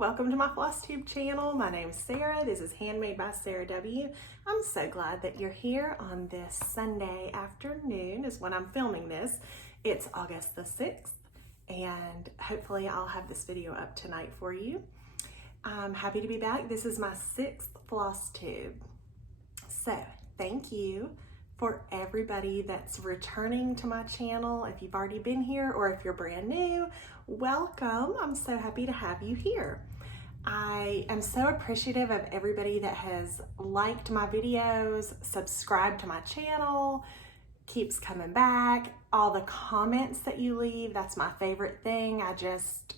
welcome to my Flosstube channel. My name's Sarah. This is Handmade by Sarah W. I'm so glad that you're here on this Sunday afternoon is when I'm filming this. It's August the 6th and hopefully I'll have this video up tonight for you. I'm happy to be back. This is my 6th Flosstube. So thank you for everybody that's returning to my channel. If you've already been here or if you're brand new, welcome. I'm so happy to have you here. I am so appreciative of everybody that has liked my videos, subscribed to my channel, keeps coming back, all the comments that you leave. That's my favorite thing.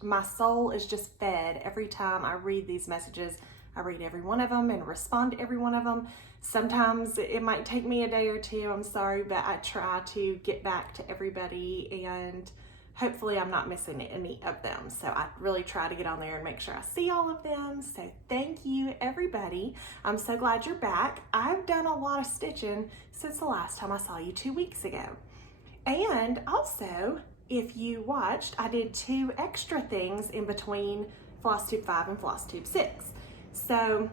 My soul is just fed every time I read these messages. I read every one of them and respond to every one of them. Sometimes it might take me a day or two, I'm sorry, but I try to get back to everybody and hopefully I'm not missing any of them. So I really try to get on there and make sure I see all of them. So thank you, everybody. I'm so glad you're back. I've done a lot of stitching since the last time I saw you 2 weeks ago. And also, if you watched, I did 2 extra things in between Flosstube 5 and Flosstube 6. So,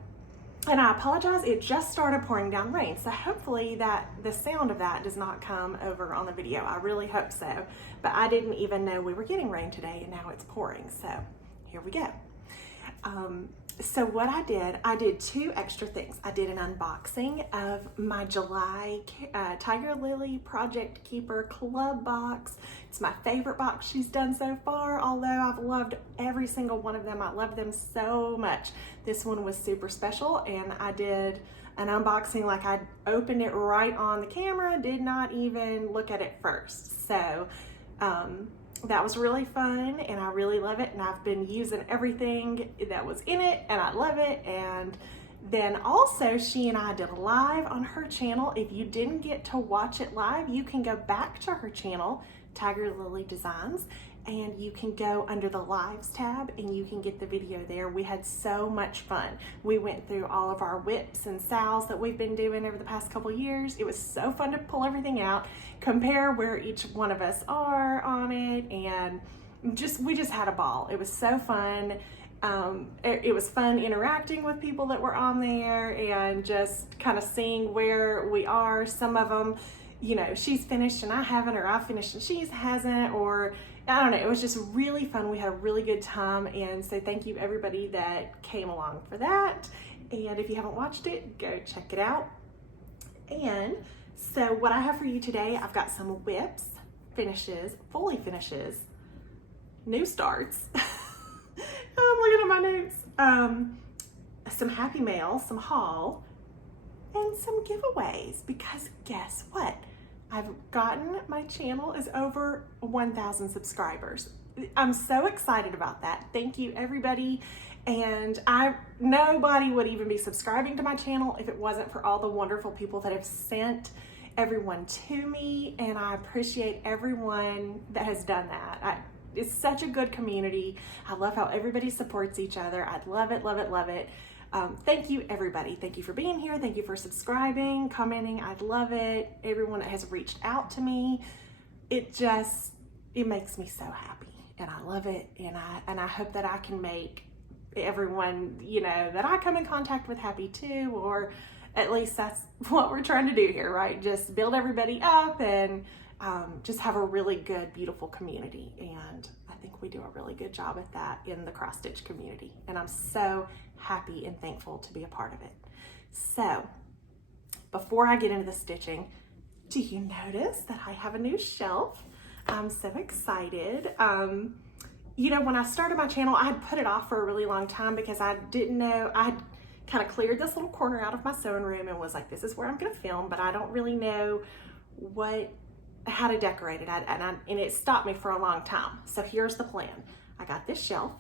and I apologize, it just started pouring down rain. So hopefully that the sound of that does not come over on the video. I really hope so. But I didn't even know we were getting rain today and now it's pouring. So here we go. So what I did 2 extra things. I did an unboxing of my July Tiger Lily Project Keeper Club box. It's my favorite box she's done so far, although I've loved every single one of them. I love them so much. This one was super special and I did an unboxing like I opened it right on the camera, did not even look at it first. So that was really fun and I really love it and I've been using everything that was in it and I love it. And then also she and I did a live on her channel. If you didn't get to watch it live, you can go back to her channel, Tiger Lily Designs, and you can go under the lives tab and you can get the video there. We had so much fun. We went through all of our whips and sows that we've been doing over the past couple years. It was so fun to pull everything out, compare where each one of us are on it, and we just had a ball. It was so fun. It was fun interacting with people that were on there and just kind of seeing where we are. Some of them, you know, she's finished and I haven't, or I finished and she hasn't, or I don't know. It was just really fun. We had a really good time. And so thank you everybody that came along for that. And if you haven't watched it, go check it out. And so what I have for you today, I've got some whips, finishes, fully finishes, new starts. I'm looking at my notes. Some happy mail, some haul, and some giveaways, because guess what? My channel is over 1,000 subscribers. I'm so excited about that. Thank you everybody. And nobody would even be subscribing to my channel if it wasn't for all the wonderful people that have sent everyone to me. And I appreciate everyone that has done that. It's such a good community. I love how everybody supports each other. I love it, love it, love it. Thank you everybody. Thank you for being here. Thank you for subscribing, commenting. I love it. Everyone that has reached out to me, it makes me so happy and I love it. And I hope that I can make everyone, you know, that I come in contact with happy too, or at least that's what we're trying to do here, right? Just build everybody up and just have a really good, beautiful community. And I think we do a really good job at that in the cross stitch community. And I'm so happy and thankful to be a part of it. So before I get into the stitching, do you notice that I have a new shelf? I'm so excited. You know, when I started my channel, I had put it off for a really long time because I didn't know, I had kind of cleared this little corner out of my sewing room and was like, this is where I'm gonna film, but I don't really know how to decorate it. And it stopped me for a long time. So here's the plan. I got this shelf.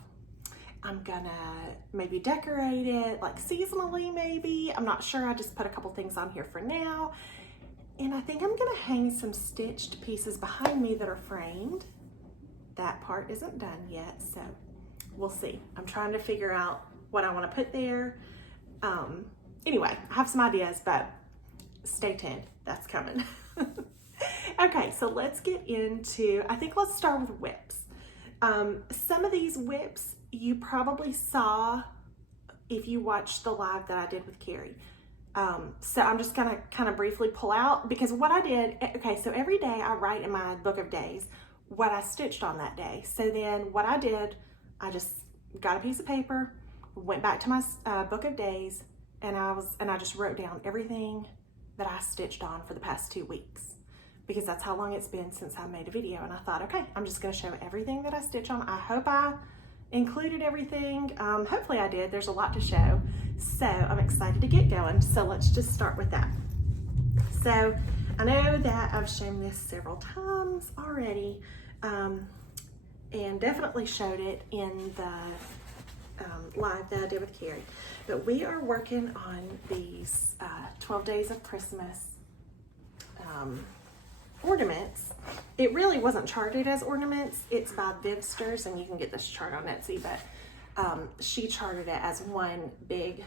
I'm gonna maybe decorate it like seasonally maybe. I'm not sure. I just put a couple things on here for now. And I think I'm gonna hang some stitched pieces behind me that are framed. That part isn't done yet, so we'll see. I'm trying to figure out what I wanna put there. Anyway, I have some ideas, but stay tuned, that's coming. Okay, so let's get into, I think let's start with whips. Some of these whips you probably saw if you watched the live that I did with Kari. So I'm just gonna kind of briefly pull out, because what I did, okay, so every day I write in my book of days what I stitched on that day. So then what I did, I just got a piece of paper, went back to my book of days, and I just wrote down everything that I stitched on for the past 2 weeks, because that's how long it's been since I made a video. And I thought, okay, I'm just gonna show everything that I stitch on. I hope I included everything. Hopefully I did. There's a lot to show. So I'm excited to get going. So let's just start with that. So I know that I've shown this several times already, and definitely showed it in the live that I did with Kari. But we are working on these 12 Days of Christmas ornaments. It really wasn't charted as ornaments. It's by Vivsters, and you can get this chart on Etsy, but she charted it as one big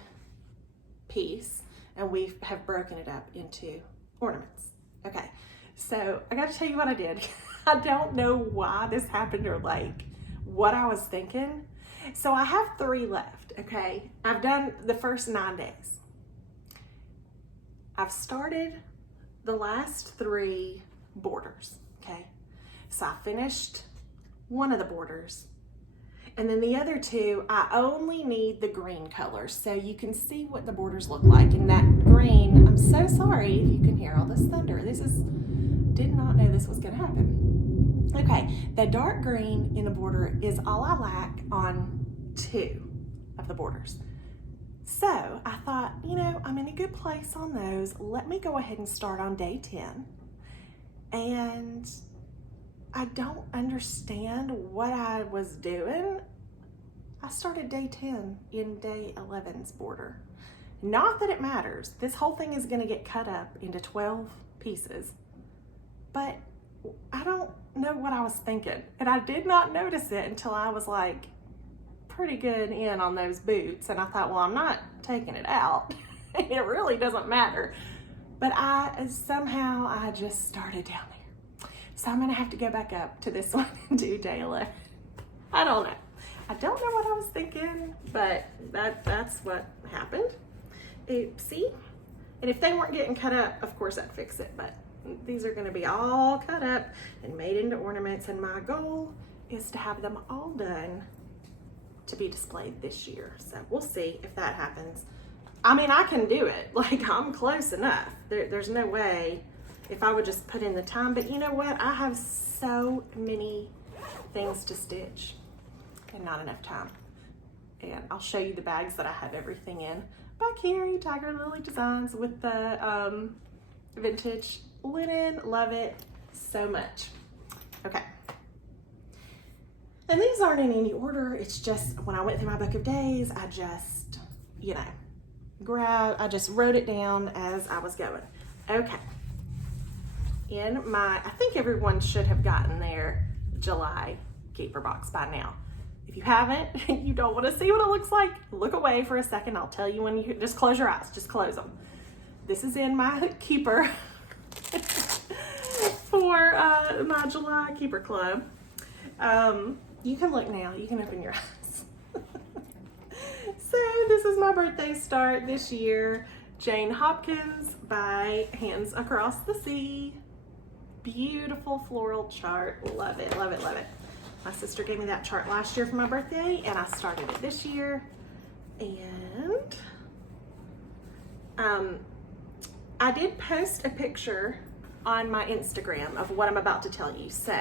piece, and we have broken it up into ornaments. Okay, so I gotta tell you what I did. I don't know why this happened or like what I was thinking. So I have 3 left, okay? I've done the first 9 days. I've started the last 3 borders, okay? So I finished one of the borders, and then the other 2, I only need the green color, so you can see what the borders look like. And that green, I'm so sorry if you can hear all this thunder. Did not know this was gonna happen. Okay, the dark green in the border is all I lack on 2 of the borders. So I thought, you know, I'm in a good place on those. Let me go ahead and start on day 10. And I don't understand what I was doing. I started day 10 in day 11's border. Not that it matters. This whole thing is gonna get cut up into 12 pieces, but I don't know what I was thinking. And I did not notice it until I was like pretty good in on those boots. And I thought, well, I'm not taking it out. It really doesn't matter. But somehow I just started down there. So I'm gonna have to go back up to this one and do day 11. I don't know. I don't know what I was thinking, but that's what happened. Oopsie. And if they weren't getting cut up, of course I'd fix it, but these are gonna be all cut up and made into ornaments, and my goal is to have them all done to be displayed this year. So we'll see if that happens. I mean, I can do it. Like, I'm close enough. There's no way if I would just put in the time, but you know what? I have so many things to stitch and not enough time. And I'll show you the bags that I have everything in by Kari, Tiger Lily Designs, with the vintage linen. Love it so much. Okay. And these aren't in any order. It's just when I went through my book of days, I just, you know, I just wrote it down as I was going. Okay. I think everyone should have gotten their July keeper box by now. If you haven't, you don't want to see what it looks like, look away for a second. I'll tell you when you just close your eyes, just close them. This is in my keeper for my July keeper club. You can look now, you can open your eyes. So this is my birthday start this year. Jane Hopkins by Hands Across the Sea. Beautiful floral chart, love it, love it, love it. My sister gave me that chart last year for my birthday, and I started it this year. And I did post a picture on my Instagram of what I'm about to tell you. So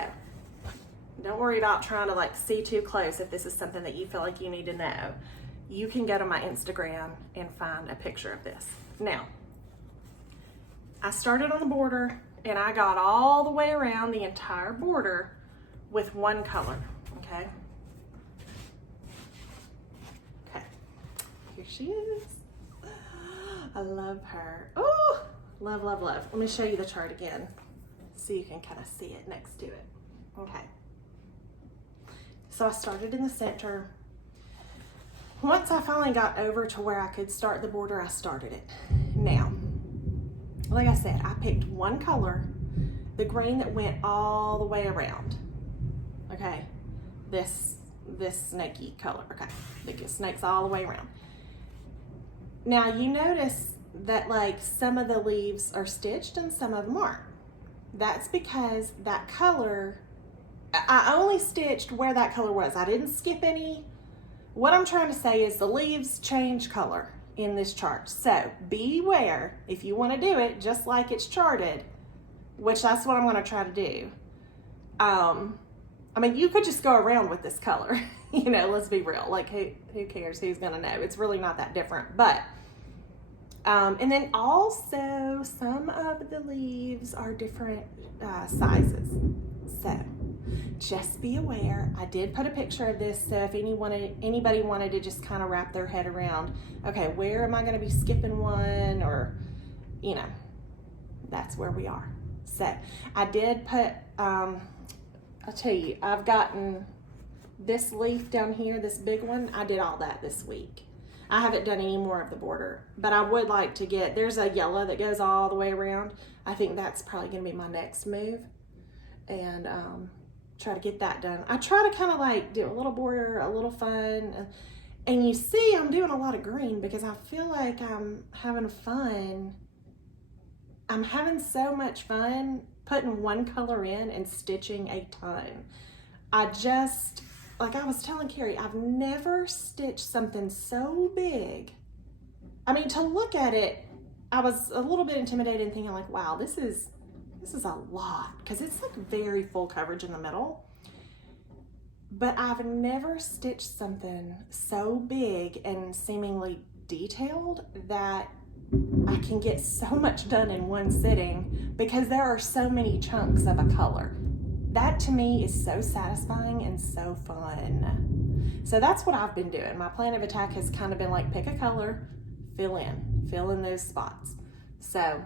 don't worry about trying to like see too close if this is something that you feel like you need to know. You can go to my Instagram and find a picture of this. Now, I started on the border and I got all the way around the entire border with one color, okay? Okay, here she is. I love her. Oh, love, love, love. Let me show you the chart again so you can kind of see it next to it. Okay. So I started in the center. Once I finally got over to where I could start the border, I started it. Now, like I said, I picked one color, the green that went all the way around. Okay. this snaky color. Okay, the snakes all the way around. Now you notice that like some of the leaves are stitched and some of them aren't. That's because that color, I only stitched where that color was. I didn't skip any. What I'm trying to say is the leaves change color in this chart. So beware if you want to do it just like it's charted, which that's what I'm going to try to do. I mean, you could just go around with this color, you know, let's be real. Like who cares? Who's going to know? It's really not that different. But, and then also some of the leaves are different sizes. So just be aware. I did put a picture of this, so if anybody wanted to just kind of wrap their head around, okay, where am I going to be skipping one, or, you know, that's where we are. So I did put, I'll tell you, I've gotten this leaf down here, this big one, I did all that this week. I haven't done any more of the border, but I would like to get, there's a yellow that goes all the way around. I think that's probably going to be my next move, and try to get that done. I try to kind of like do a little border, a little fun, and you see I'm doing a lot of green because I feel like I'm having fun. I'm having so much fun putting one color in and stitching a ton. I just, like I was telling Kari, I've never stitched something so big. I mean, to look at it, I was a little bit intimidated and thinking like, wow, this is a lot, because it's like very full coverage in the middle. But I've never stitched something so big and seemingly detailed that I can get so much done in one sitting because there are so many chunks of a color. That to me is so satisfying and so fun. So that's what I've been doing. My plan of attack has kind of been like pick a color, fill in those spots. So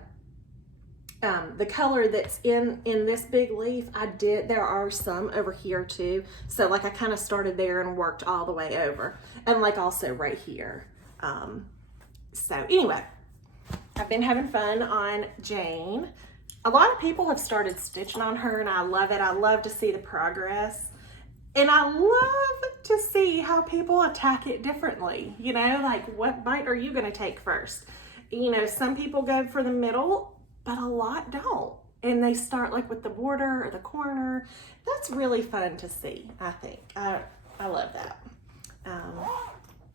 the color that's in this big leaf, there are some over here too. So like I kind of started there and worked all the way over, and like also right here. So anyway, I've been having fun on Jane. A lot of people have started stitching on her, and I love it. I love to see the progress, and I love to see how people attack it differently. You know, like what bite are you going to take first? You know, some people go for the middle, but a lot don't. And they start like with the border or the corner. That's really fun to see, I think. I love that.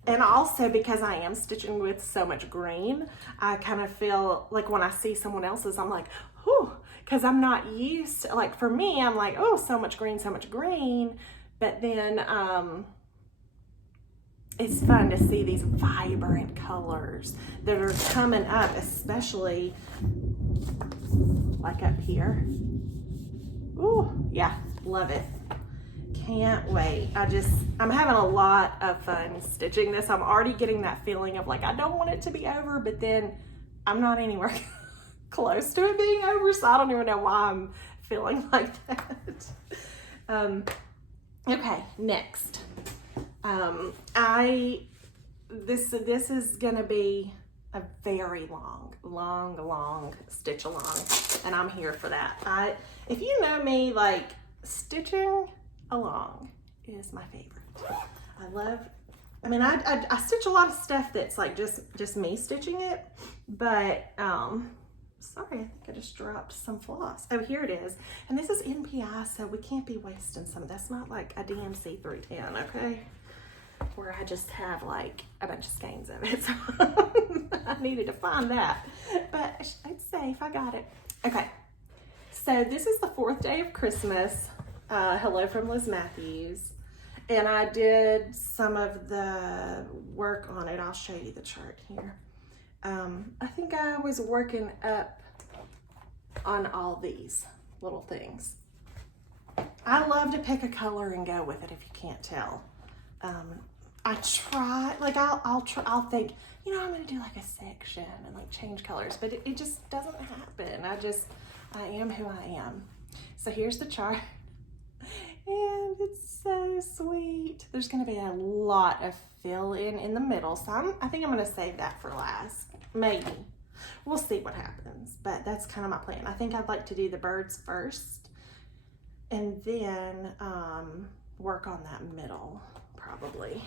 And also because I am stitching with so much green, I kind of feel like when I see someone else's, I'm like, whew, because I'm not used to, like for me, I'm like, oh, so much green, so much green. But then it's fun to see these vibrant colors that are coming up, especially like up here. Ooh, yeah, love it. Can't wait. I'm having a lot of fun stitching this. I'm already getting that feeling of like, I don't want it to be over, but then I'm not anywhere close to it being over, so I don't even know why I'm feeling like that. Okay, next. This is gonna be a very long stitch along, and I'm here for that. If you know me, like stitching along is my favorite. I mean, I stitch a lot of stuff that's like just me stitching it, but sorry, I think I just dropped some floss. Oh, here it is. And this is NPI, so we can't be wasting some. That's not like a DMC 310, okay? Where I just have like a bunch of skeins of it. So I needed to find that, but it's safe, I got it. Okay, so this is the 4th day of Christmas. Hello from Liz Matthews. And I did some of the work on it. I'll show you the chart here. I think I was working up on all these little things. I love to pick a color and go with it, if you can't tell. I try, like I'll think, you know, I'm gonna do like a section and like change colors, but it just doesn't happen. I am who I am. So here's the chart. And it's so sweet. There's gonna be a lot of fill in the middle, so I think I'm gonna save that for last. Maybe. We'll see what happens, but that's kind of my plan. I think I'd like to do the birds first, and then work on that middle probably.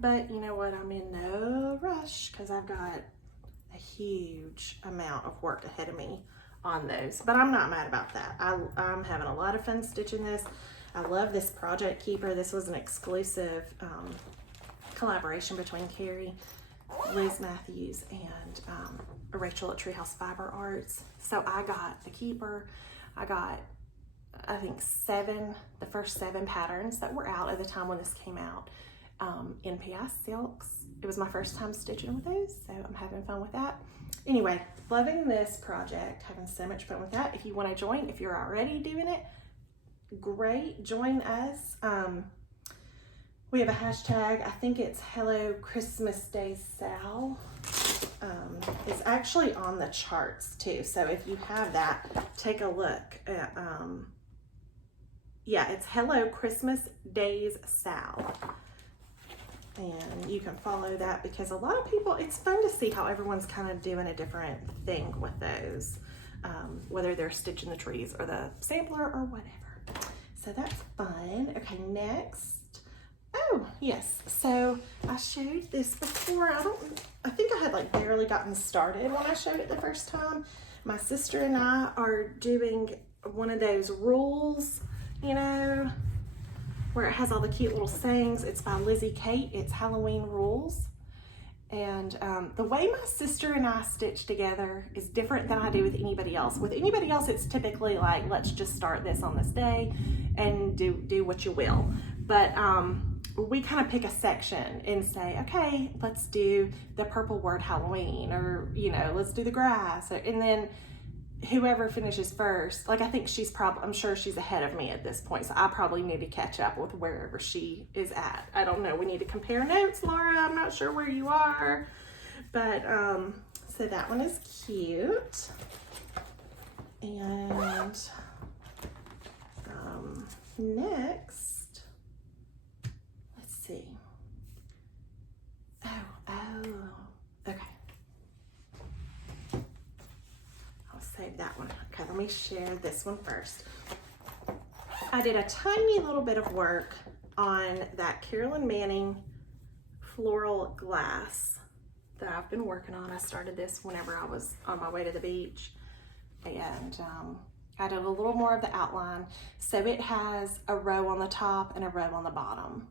But you know what? I'm in no rush because I've got a huge amount of work ahead of me on those. But I'm not mad about that. I'm having a lot of fun stitching this. I love this project keeper. This was an exclusive collaboration between Kari, Liz Matthews, and Rachel at Treehouse Fiber Arts. So I got the keeper. I got, I think, the first 7 patterns that were out at the time when this came out. NPI silks. It was my first time stitching with those, so I'm having fun with that. Anyway, loving this project, having so much fun with that. If you want to join, if you're already doing it, great, join us. We have a hashtag, I think it's Hello Christmas Day Sal. It's actually on the charts too, so if you have that, take a look at, yeah, it's Hello Christmas Days Sal. And you can follow that because a lot of people, it's fun to see how everyone's kind of doing a different thing with those, whether they're stitching the trees or the sampler or whatever. So that's fun. Okay, next. Oh, yes. So I showed this before. I think I had like barely gotten started when I showed it the first time. My sister and I are doing one of those rules, you know, where it has all the cute little sayings. It's by Lizzie Kate. It's Halloween Rules. And the way my sister and I stitch together is different than I do with anybody else. With anybody else, it's typically like, let's just start this on this day and do what you will. But we kind of pick a section and say, okay, let's do the purple word Halloween, or, you know, let's do the grass. And then whoever finishes first, like I think I'm sure she's ahead of me at this point, so I probably need to catch up with wherever she is at. I don't know, we need to compare notes, Laura. I'm not sure where you are, but so that one is cute. And next, let's see. Oh, okay. Save that one. Okay, let me share this one first. I did a tiny little bit of work on that Carolyn Manning floral glass that I've been working on. I started this whenever I was on my way to the beach, and I did a little more of the outline. So it has a row on the top and a row on the bottom.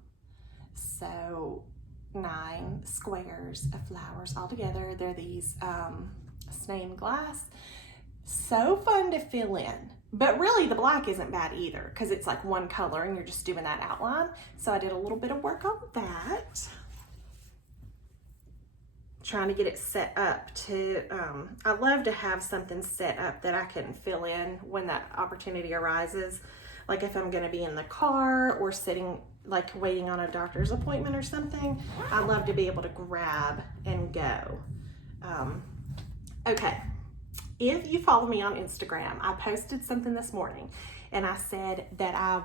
So 9 squares of flowers all together. They're these stained glass. So fun to fill in, but really the black isn't bad either because it's like one color and you're just doing that outline. So I did a little bit of work on that, trying to get it set up to, I love to have something set up that I can fill in when that opportunity arises. Like if I'm gonna be in the car or sitting, like waiting on a doctor's appointment or something, I love to be able to grab and go. Okay. If you follow me on Instagram, I posted something this morning and I said that I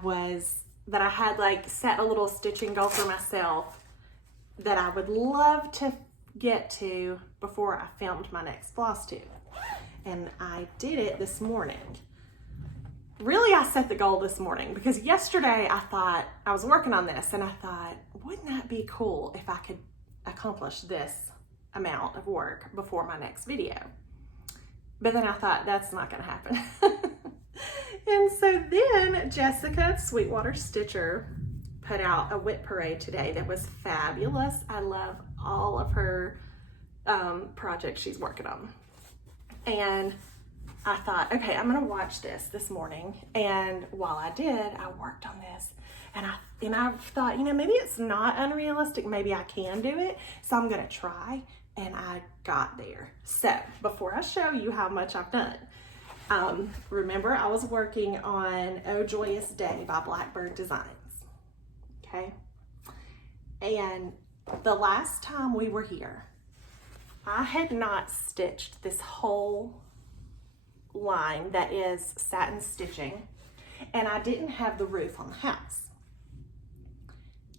had like set a little stitching goal for myself that I would love to get to before I filmed my next Flosstube. And I did it this morning. Really, I set the goal this morning because yesterday I thought, I was working on this and I thought, wouldn't that be cool if I could accomplish this amount of work before my next video? But then I thought, that's not gonna happen. And so then Jessica Sweetwater Stitcher put out a WIT parade today that was fabulous. I love all of her projects she's working on. And I thought, okay, I'm gonna watch this morning. And while I did, I worked on this. And I thought, you know, maybe it's not unrealistic. Maybe I can do it. So I'm gonna try. And I got there. So before I show you how much I've done, remember I was working on Oh Joyous Day by Blackbird Designs, okay? And the last time we were here, I had not stitched this whole line that is satin stitching, and I didn't have the roof on the house.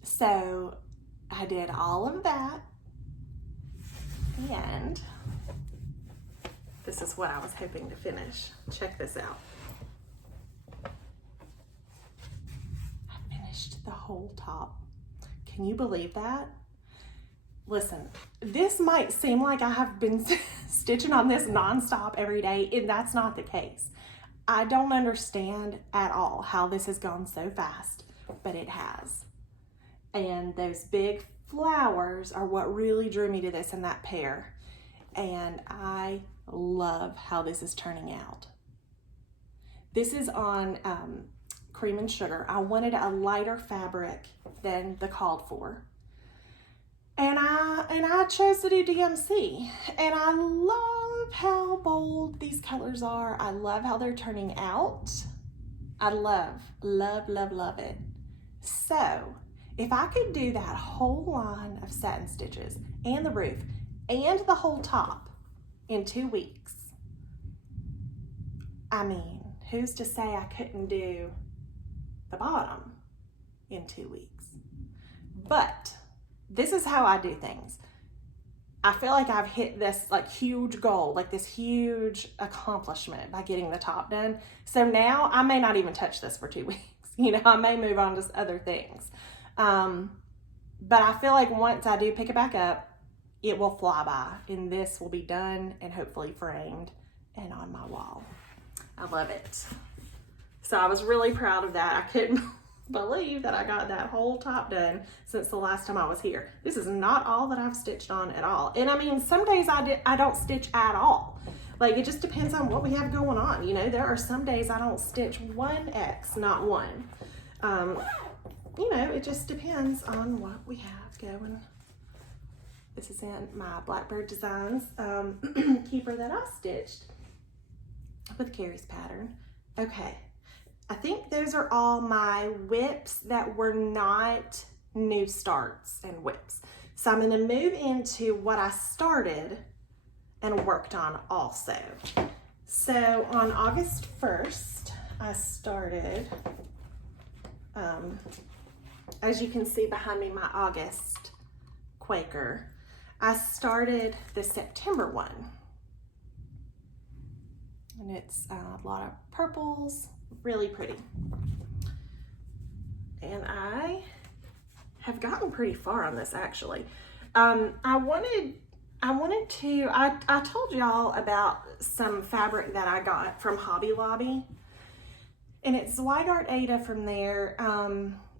So I did all of that. And this is what I was hoping to finish. Check this out. I finished the whole top. Can you believe that? Listen, this might seem like I have been stitching on this nonstop every day, and that's not the case. I don't understand at all how this has gone so fast, but it has. And those big flowers are what really drew me to this in that pair. And I love how this is turning out. This is on Cream and Sugar. I wanted a lighter fabric than the called for. And I chose to do DMC. And I love how bold these colors are. I love how they're turning out. I love, love, love, love it. So if I could do that whole line of satin stitches and the roof and the whole top in 2 weeks, I mean, who's to say I couldn't do the bottom in 2 weeks? But this is how I do things. I feel like I've hit this like huge goal, like this huge accomplishment by getting the top done. So now I may not even touch this for 2 weeks. You know, I may move on to other things. But I feel like once I do pick it back up, it will fly by and this will be done and hopefully framed and on my wall. I love it. So I was really proud of that. I couldn't believe that I got that whole top done since the last time I was here. This is not all that I've stitched on at all. And I mean, some days I don't stitch at all. Like, it just depends on what we have going on. You know, there are some days I don't stitch one X, not one. You know, it just depends on what we have going. This is in my Blackbird Designs keeper that I stitched with Kari's pattern. Okay, I think those are all my whips that were not new starts and whips. So I'm gonna move into what I started and worked on also. So on August 1st, I started, as you can see behind me, my August Quaker. I started the September one. And it's a lot of purples, really pretty. And I have gotten pretty far on this actually. I told y'all about some fabric that I got from Hobby Lobby. And it's White Art Ada from there.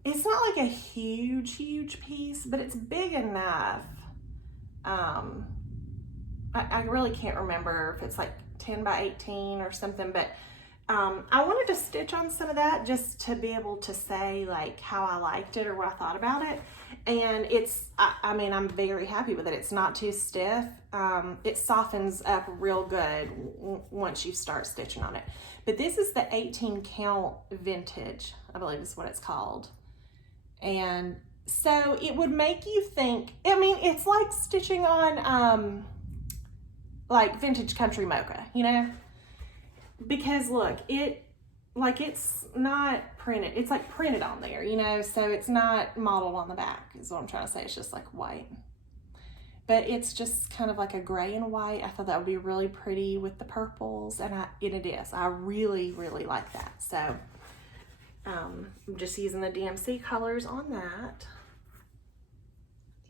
It's not like a huge piece, but it's big enough. I really can't remember if it's like 10 by 18 or something, but I wanted to stitch on some of that just to be able to say like how I liked it or what I thought about it. And it's, I mean, I'm very happy with it. It's not too stiff. It softens up real good once you start stitching on it. But this is the 18 count vintage, I believe is what it's called. And so it would make you think, I mean, it's like stitching on like vintage country mocha, you know? Because look, it's not printed. It's like printed on there, you know? So it's not modeled on the back is what I'm trying to say. It's just like white. But it's just kind of like a gray and white. I thought that would be really pretty with the purples, and it is. I really like that. So I'm just using the DMC colors on that.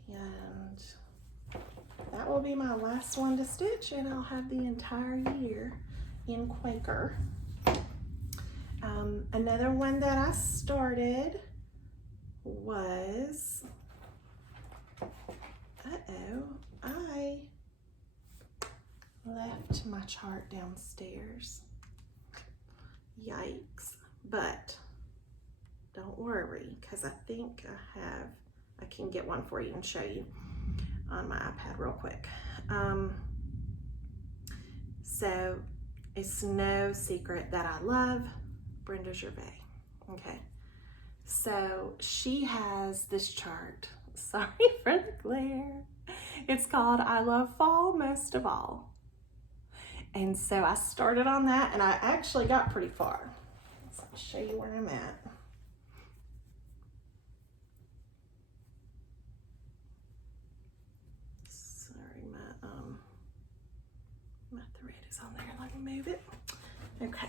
And that will be my last one to stitch, and I'll have the entire year in Quaker. Another one that I started was, I left my chart downstairs. Yikes. But don't worry, because I think I can get one for you and show you on my iPad real quick. So it's no secret that I love Brenda Gervais. Okay, so she has this chart. Sorry for the glare. It's called I Love Fall Most of All. And so I started on that, and I actually got pretty far. So I'll show you where I'm at. Sorry, my thread is on there. Let me move it. Okay.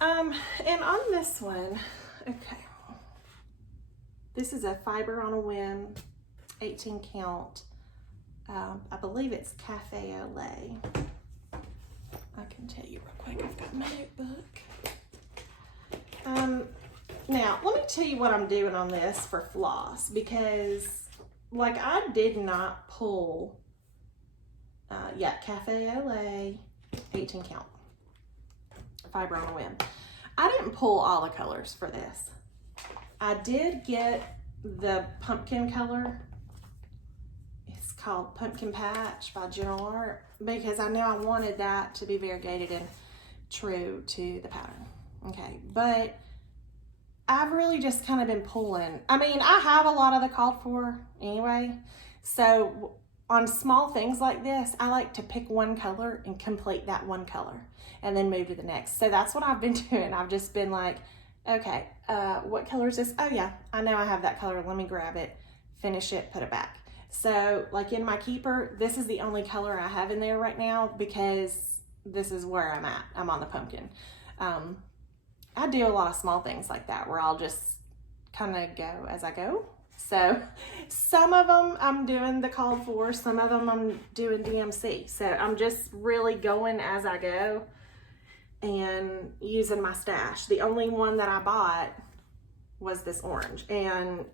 And on this one, Okay. This is a Fiber on a Whim, 18 count. I believe it's Cafe au Lait. I can tell you real quick, I've got my notebook. Now, let me tell you what I'm doing on this for floss, because like I did not pull, Cafe au Lait, 18 count, Fiber on a Whim. I didn't pull all the colors for this. I did get the pumpkin color. It's called Pumpkin Patch by General Art, because I knew I wanted that to be variegated and true to the pattern. Okay, but I've really just kind of been pulling. I mean, I have a lot of the called for anyway. So on small things like this, I like to pick one color and complete that one color and then move to the next. So that's what I've been doing. I've just been like, okay, what color is this? Oh yeah, I know I have that color. Let me grab it, finish it, put it back. So like in my keeper, this is the only color I have in there right now because this is where I'm at. I'm on the pumpkin. I do a lot of small things like that where I'll just kind of go as I go. So some of them I'm doing the called for, some of them I'm doing DMC. So I'm just really going as I go and using my stash. The only one that I bought was this orange, and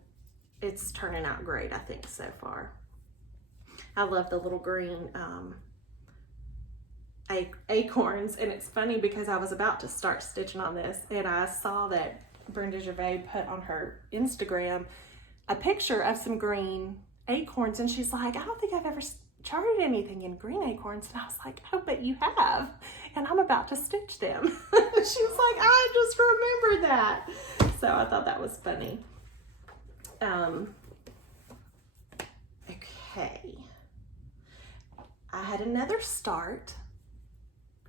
it's turning out great, I think, so far. I love the little green acorns, and it's funny because I was about to start stitching on this and I saw that Brenda Gervais put on her Instagram a picture of some green acorns, and she's like, I don't think I've ever charted anything in green acorns. And I was like, oh, but you have, and I'm about to stitch them. She's like, I just remembered that. So I thought that was funny. Okay, I had another start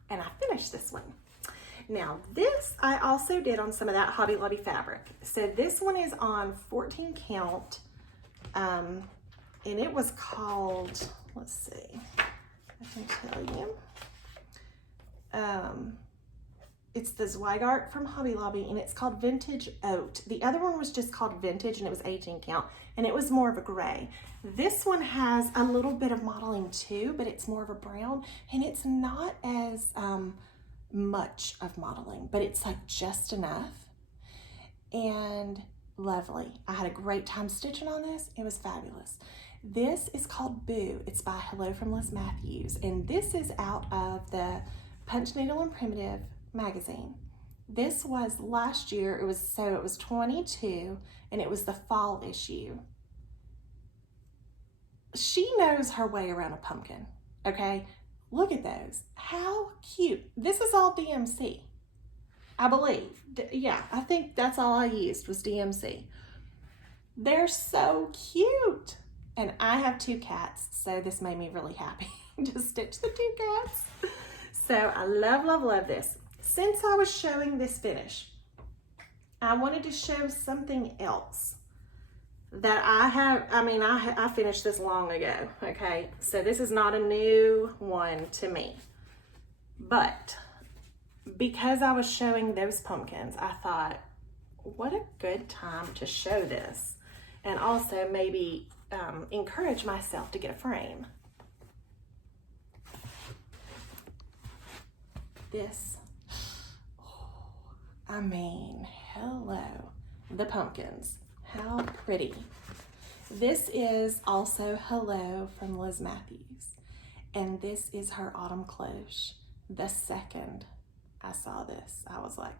and I finished this one. Now this I also did on some of that Hobby Lobby fabric. So this one is on 14 count, and it was called, let's see, I can tell you. It's the Zweigart from Hobby Lobby, and it's called Vintage Oat. The other one was just called Vintage, and it was 18 count, and it was more of a gray. This one has a little bit of modeling too, but it's more of a brown, and it's not as much of modeling, but it's like just enough and lovely. I had a great time stitching on this. It was fabulous. This is called Boo. It's by Hello from Liz Matthews, and this is out of the Punch Needle and Primitive magazine. This was last year. It was 22, and it was the fall issue. She knows her way around a pumpkin, okay? Look at those. How cute. This is all DMC, I believe. Yeah, I think that's all I used was DMC. They're so cute. And I have 2 cats, so this made me really happy to stitch the 2 cats. So I love, love, love this. Since I was showing this finish, I wanted to show something else that I have. I finished this long ago, okay? So this is not a new one to me. But because I was showing those pumpkins, I thought, what a good time to show this. And also maybe encourage myself to get a frame. This, I mean, hello, the pumpkins, how pretty. This is also Hello from Liz Matthews, and this is her autumn cloche. The second I saw this, I was like,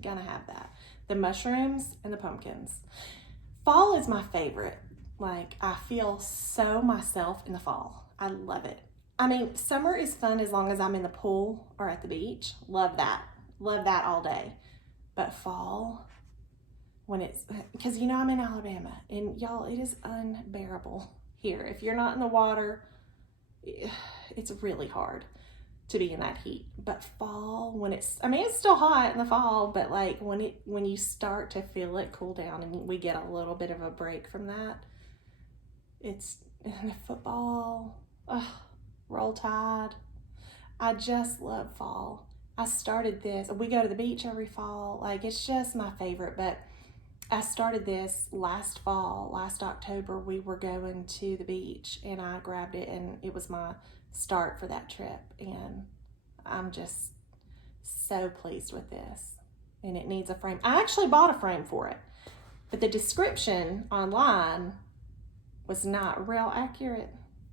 gonna have that. The mushrooms and the pumpkins. Fall is my favorite. Like, I feel so myself in the fall. I love it. I mean, summer is fun as long as I'm in the pool or at the beach. Love that. Love that all day. But fall, when it's, because you know I'm in Alabama, and y'all, it is unbearable here. If you're not in the water, it's really hard to be in that heat. But fall, when it's, I mean, it's still hot in the fall, but like when you start to feel it cool down and we get a little bit of a break from that, it's in the football, Roll Tide. I just love fall. I started this. We go to the beach every fall. Like, it's just my favorite. But I started this last fall, last October. We were going to the beach and I grabbed it, and it was my start for that trip. And I'm just so pleased with this. And it needs a frame. I actually bought a frame for it, but the description online was not real accurate.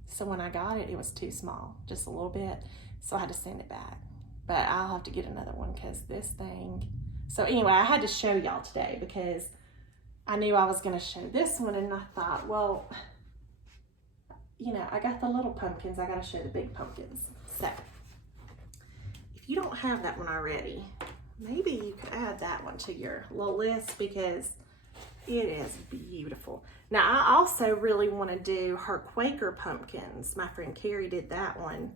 So when I got it, it was too small, just a little bit. So I had to send it back. But I'll have to get another one because this thing. So anyway, I had to show y'all today because I knew I was going to show this one, and I thought, well, you know, I got the little pumpkins. I got to show the big pumpkins. So if you don't have that one already, maybe you could add that one to your little list because it is beautiful. Now, I also really want to do her Quaker pumpkins. My friend Kari did that one,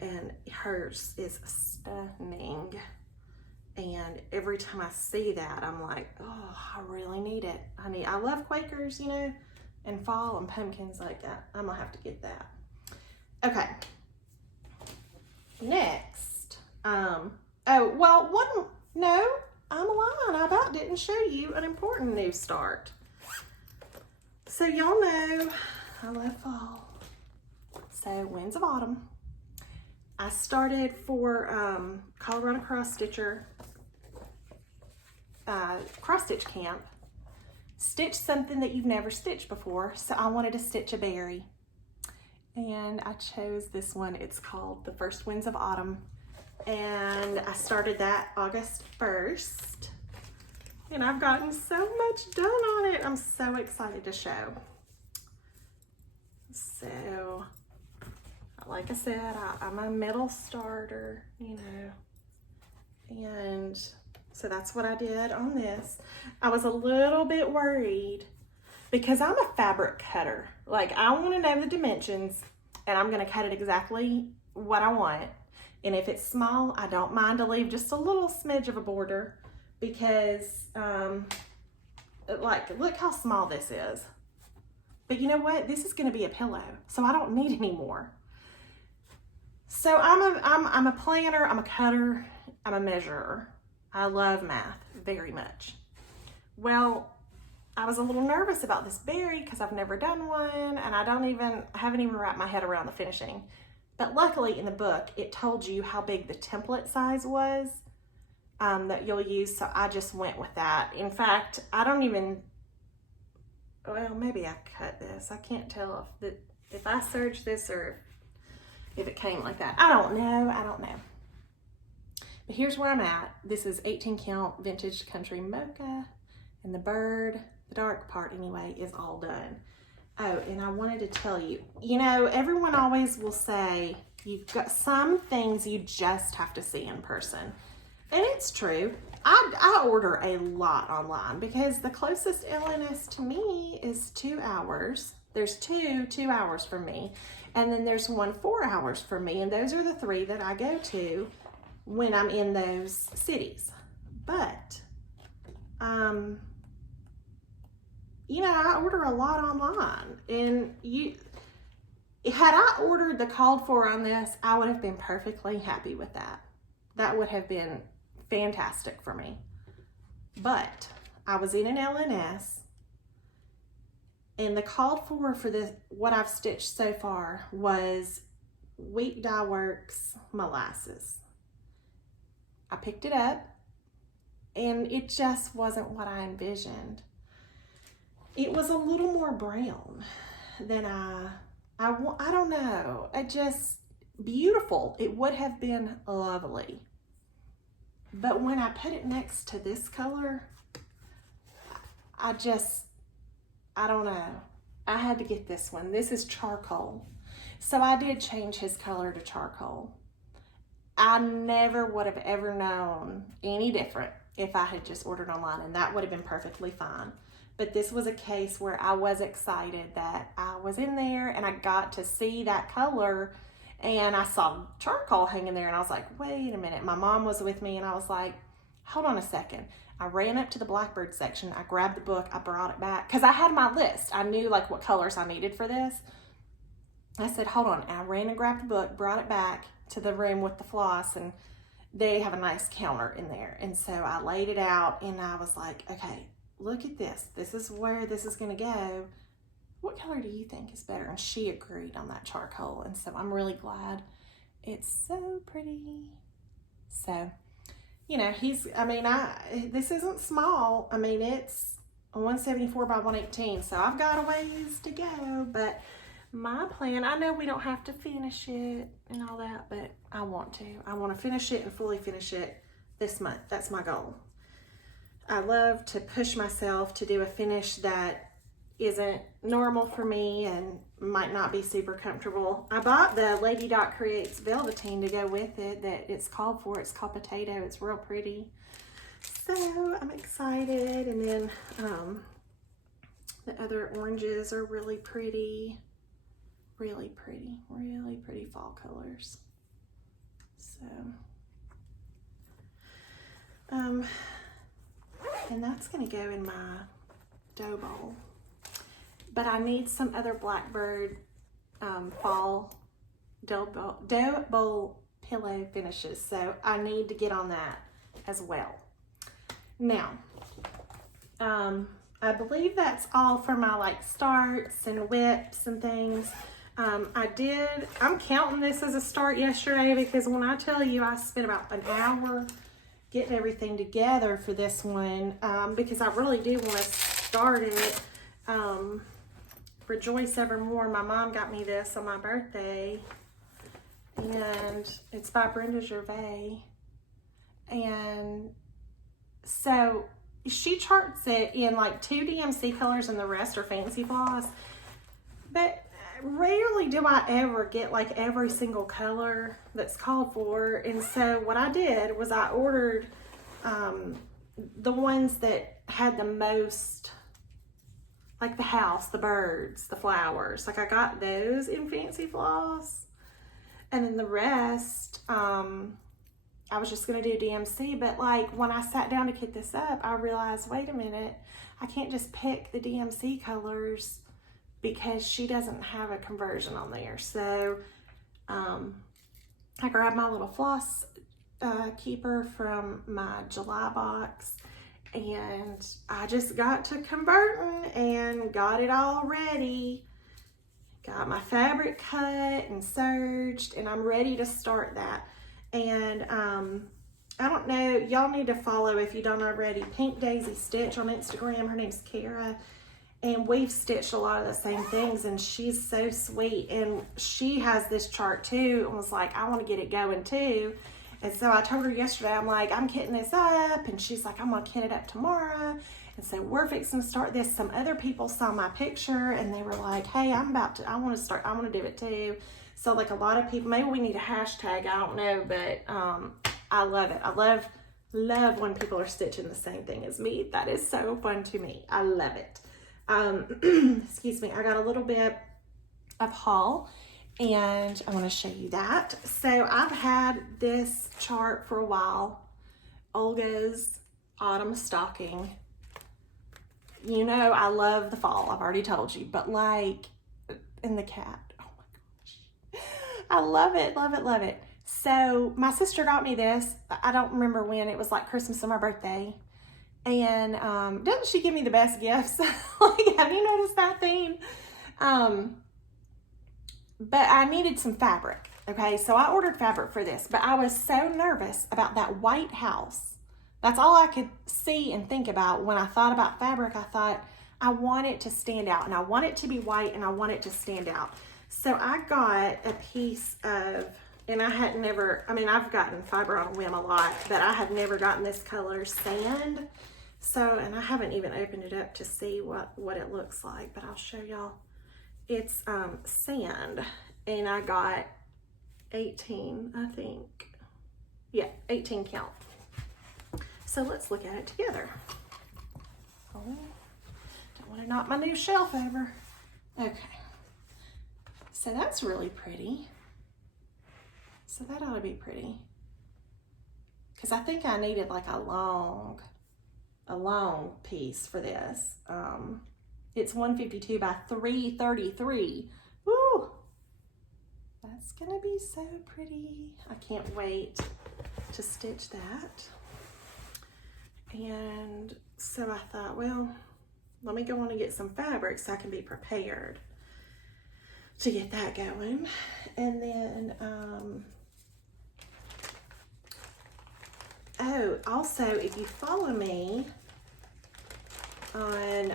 and hers is stunning. And every time I see that, I'm like, oh, I really need it. I love Quakers, you know, and fall and pumpkins like that. I'm gonna have to get that. Okay. Next. I'm lying. I about didn't show you an important new start. So y'all know I love fall. So Winds of Autumn. I started for Colorado Cross Stitcher cross stitch camp. Stitch something that you've never stitched before. So I wanted to stitch a berry. And I chose this one. It's called The First Winds of Autumn. And I started that August 1st. And I've gotten so much done on it. I'm so excited to show. So, like I said, I'm a middle starter, you know. And so that's what I did on this. I was a little bit worried because I'm a fabric cutter. Like, I want to know the dimensions, and I'm going to cut it exactly what I want. And if it's small, I don't mind to leave just a little smidge of a border because, like, look how small this is. But you know what? This is going to be a pillow, so I don't need any more. So I'm a planner, I'm a cutter, I'm a measurer. I love math very much. Well, I was a little nervous about this berry because I've never done one, and I haven't even wrapped my head around the finishing. But luckily in the book, it told you how big the template size was that you'll use, so I just went with that. In fact, well, maybe I cut this. I can't tell if I serged this or if it came like that. I don't know. But here's where I'm at. This is 18 count vintage country mocha, and the bird, the dark part anyway, is all done. Oh, and I wanted to tell you, you know, everyone always will say, you've got some things you just have to see in person. And it's true. I order a lot online because the closest LNS to me is 2 hours. There's two 2 hours for me. And then there's one 4 hours for me. And those are the 3 that I go to when I'm in those cities. But, you know, I order a lot online, and had I ordered the called for on this, I would have been perfectly happy with that. That would have been fantastic for me. But I was in an LNS, and the called for what I've stitched so far was Wheat Dye Works molasses. I picked it up, and it just wasn't what I envisioned. It was a little more brown than I don't know. Beautiful. It would have been lovely. But when I put it next to this color, I don't know. I had to get this one. This is charcoal. So I did change his color to charcoal. I never would have ever known any different if I had just ordered online, and that would have been perfectly fine. But this was a case where I was excited that I was in there and I got to see that color, and I saw charcoal hanging there, and I was like, wait a minute. My mom was with me, and I was like, hold on a second. I ran up to the Blackbird section. I grabbed the book. I brought it back because I had my list. I knew like what colors I needed for this. I said, hold on. And I ran and grabbed the book, brought it back to the room with the floss, and they have a nice counter in there. And so I laid it out, and I was like, okay, look at this. This is where this is gonna go. What color do you think is better? And she agreed on that charcoal. And so I'm really glad. It's so pretty. So, you know, this isn't small. I mean, it's 174 by 118. So I've got a ways to go, but my plan, I know we don't have to finish it and all that, but I want to. I want to finish it and fully finish it this month. That's my goal. I love to push myself to do a finish that isn't normal for me and might not be super comfortable. I bought the Lady Dot Creates Velveteen to go with it that it's called for. It's called Potato. It's real pretty. So I'm excited. And then the other oranges are really pretty. Really pretty fall colors. So, and that's gonna go in my dough bowl. But I need some other Blackbird fall dough bowl pillow finishes. So I need to get on that as well. Now, I believe that's all for my like starts and whips and things. I'm counting this as a start yesterday because when I tell you I spent about an hour getting everything together for this one, because I really do want to start it. Rejoice Evermore. My mom got me this on my birthday, and it's by Brenda Gervais. And so she charts it in like 2 DMC colors and the rest are fancy floss. But rarely do I ever get like every single color that's called for. And so what I did was I ordered the ones that had the most, like the house, the birds, the flowers. Like I got those in fancy floss. And then the rest, I was just gonna do DMC, but like when I sat down to kit this up, I realized, wait a minute, I can't just pick the DMC colors because she doesn't have a conversion on there. So I grabbed my little floss keeper from my July box, and I just got to converting and got it all ready. Got my fabric cut and serged, and I'm ready to start that. And I don't know, y'all need to follow, if you don't already, Pink Daisy Stitch on Instagram. Her name's Kara, and we've stitched a lot of the same things, and she's so sweet. And she has this chart too, and was like, I want to get it going too. And so I told her yesterday, I'm like, I'm kitting this up, and she's like, I'm gonna kit it up tomorrow. And so we're fixing to start this. Some other people saw my picture and they were like, hey, I want to do it too. So like a lot of people, maybe we need a hashtag, I don't know, but I love it. I love when people are stitching the same thing as me. That is so fun to me. I love it. Excuse me, I got a little bit of haul and I want to show you that. So I've had this chart for a while, Olga's Autumn Stocking. You know, I love the fall, I've already told you, but like, and the cat, oh my gosh, I love it, love it, love it. So my sister got me this, I don't remember when, it was like Christmas or my birthday. And doesn't she give me the best gifts? Like, have you noticed that theme? But I needed some fabric, okay? So I ordered fabric for this, but I was so nervous about that white house. That's all I could see and think about when I thought about fabric. I thought, I want it to stand out, and I want it to be white, and I want it to stand out. So I got a piece of, and I had never, I mean, I've gotten fiber on a whim a lot, but I had never gotten this color, sand. So, and I haven't even opened it up to see what it looks like, but I'll show y'all. It's sand, and I got 18, I think. Yeah, 18 count. So let's look at it together. Oh, don't want to knock my new shelf over. Okay. So that's really pretty. So that ought to be pretty. Because I think I needed like a long piece for this. It's 152 by 333. Woo! That's gonna be so pretty. I can't wait to stitch that. And So I thought, well, let me go on and get some fabric so I can be prepared to get that going. And then, oh, also, if you follow me on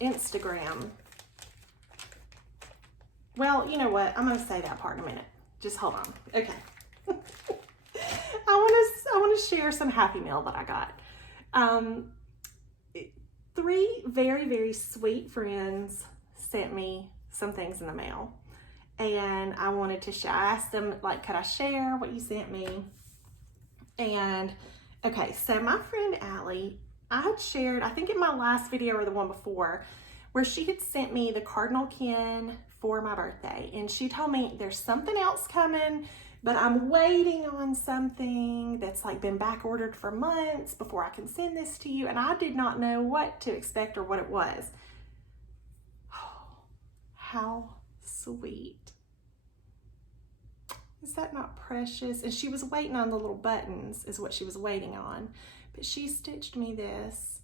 Instagram, well, you know what? I'm going to say that part in a minute. Just hold on. Okay. I want to share some Happy Mail that I got. 3 very, very sweet friends sent me some things in the mail. And I wanted to share. I asked them, like, could I share what you sent me? And, okay, so my friend Allie, I had shared, I think in my last video or the one before, where she had sent me the cardinal kin for my birthday. And she told me there's something else coming, but I'm waiting on something that's like been back ordered for months before I can send this to you. And I did not know what to expect or what it was. Oh, how sweet. Is that not precious? And she was waiting on the little buttons is what she was waiting on. But she stitched me this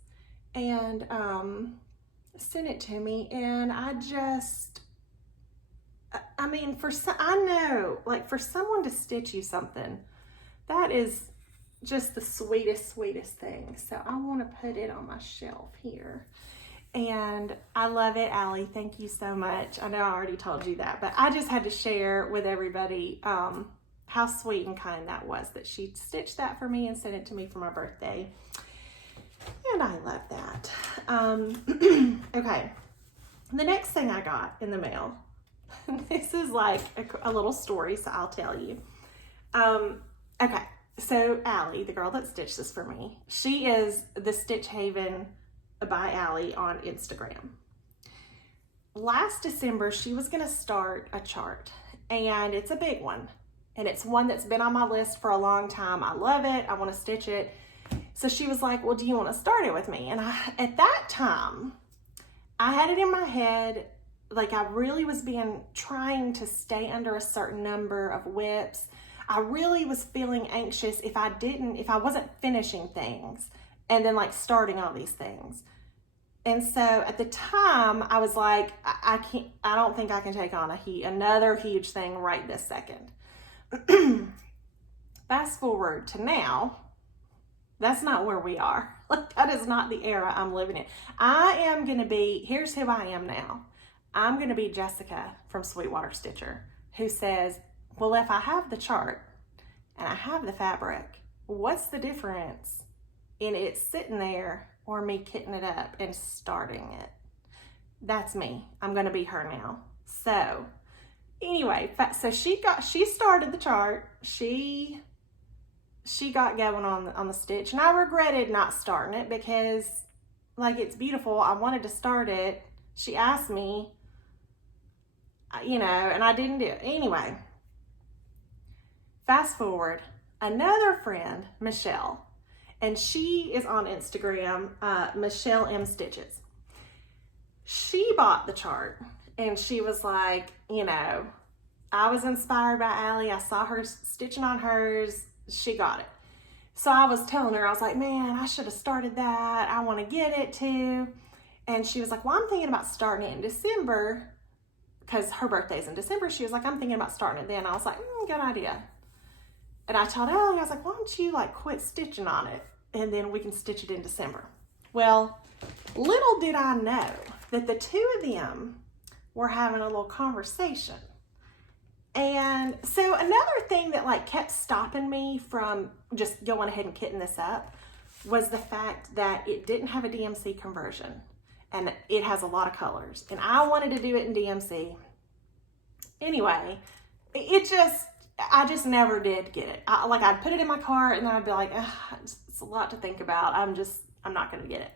and sent it to me. And I mean, I know, like, for someone to stitch you something, that is just the sweetest, sweetest thing. So I want to put it on my shelf here. And I love it, Allie. Thank you so much. I know I already told you that, but I just had to share with everybody how sweet and kind that was, that she stitched that for me and sent it to me for my birthday. And I love that. Okay, the next thing I got in the mail, this is like a little story, so I'll tell you. Okay, so Allie, the girl that stitched this for me, she is the Stitch Haven by Allie on Instagram. Last December, she was gonna start a chart, and it's a big one. And it's one that's been on my list for a long time. I love it, I wanna stitch it. So she was like, well, do you wanna start it with me? And at that time, I had it in my head, like I really was trying to stay under a certain number of whips. I really was feeling anxious if I wasn't finishing things and then like starting all these things. And so at the time I was like, I don't think I can take on another huge thing right this second. Fast forward to now, that's not where we are. Like, that is not the era I'm living in. Here's who I am now. I'm gonna be Jessica from Sweetwater Stitcher, who says, well, if I have the chart and I have the fabric, what's the difference in it sitting there or me kitting it up and starting it? That's me. I'm gonna be her now. So anyway, so she started the chart. She got going on the stitch, and I regretted not starting it because, like, it's beautiful. I wanted to start it. She asked me, you know, and I didn't do it. Anyway, fast forward, another friend, Michelle, and she is on Instagram, Michelle M Stitches. She bought the chart, and she was like, you know, I was inspired by Allie. I saw her stitching on hers. She got it. So I was telling her, I was like, man, I should have started that. I want to get it too. And she was like, well, I'm thinking about starting it in December because her birthday's in December. She was like, I'm thinking about starting it then. I was like, good idea. And I told Allie, I was like, why don't you like quit stitching on it and then we can stitch it in December. Well, little did I know that the two of them were having a little conversation. And so another thing that like kept stopping me from just going ahead and kitting this up was the fact that it didn't have a DMC conversion, and it has a lot of colors, and I wanted to do it in DMC. Anyway, I just never did get it. I'd put it in my cart and then I'd be like, it's a lot to think about. I'm not gonna get it.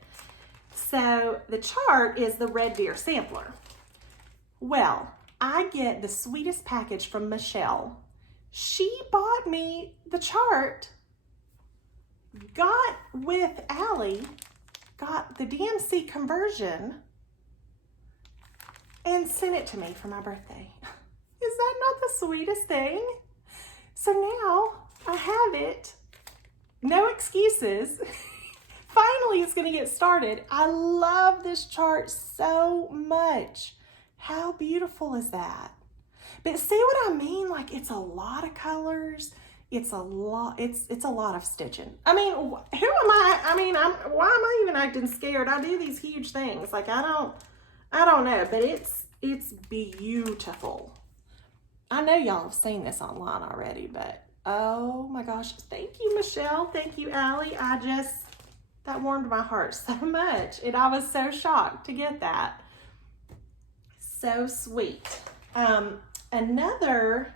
So the chart is the Red Deer sampler. Well, I get the sweetest package from Michelle. She bought me the chart, got with Allie, got the DMC conversion, and sent it to me for my birthday. Is that not the sweetest thing? So now I have it no excuses. Finally, it's going to get started. I love this chart so much. How beautiful is that? But see what I mean? Like, it's a lot of colors. It's a lot of stitching. I mean, who am I? I mean, why am I even acting scared? I do these huge things. Like, I don't know, but it's beautiful. I know y'all have seen this online already, but oh my gosh. Thank you, Michelle. Thank you, Allie. That warmed my heart so much. And I was so shocked to get that. So sweet. Another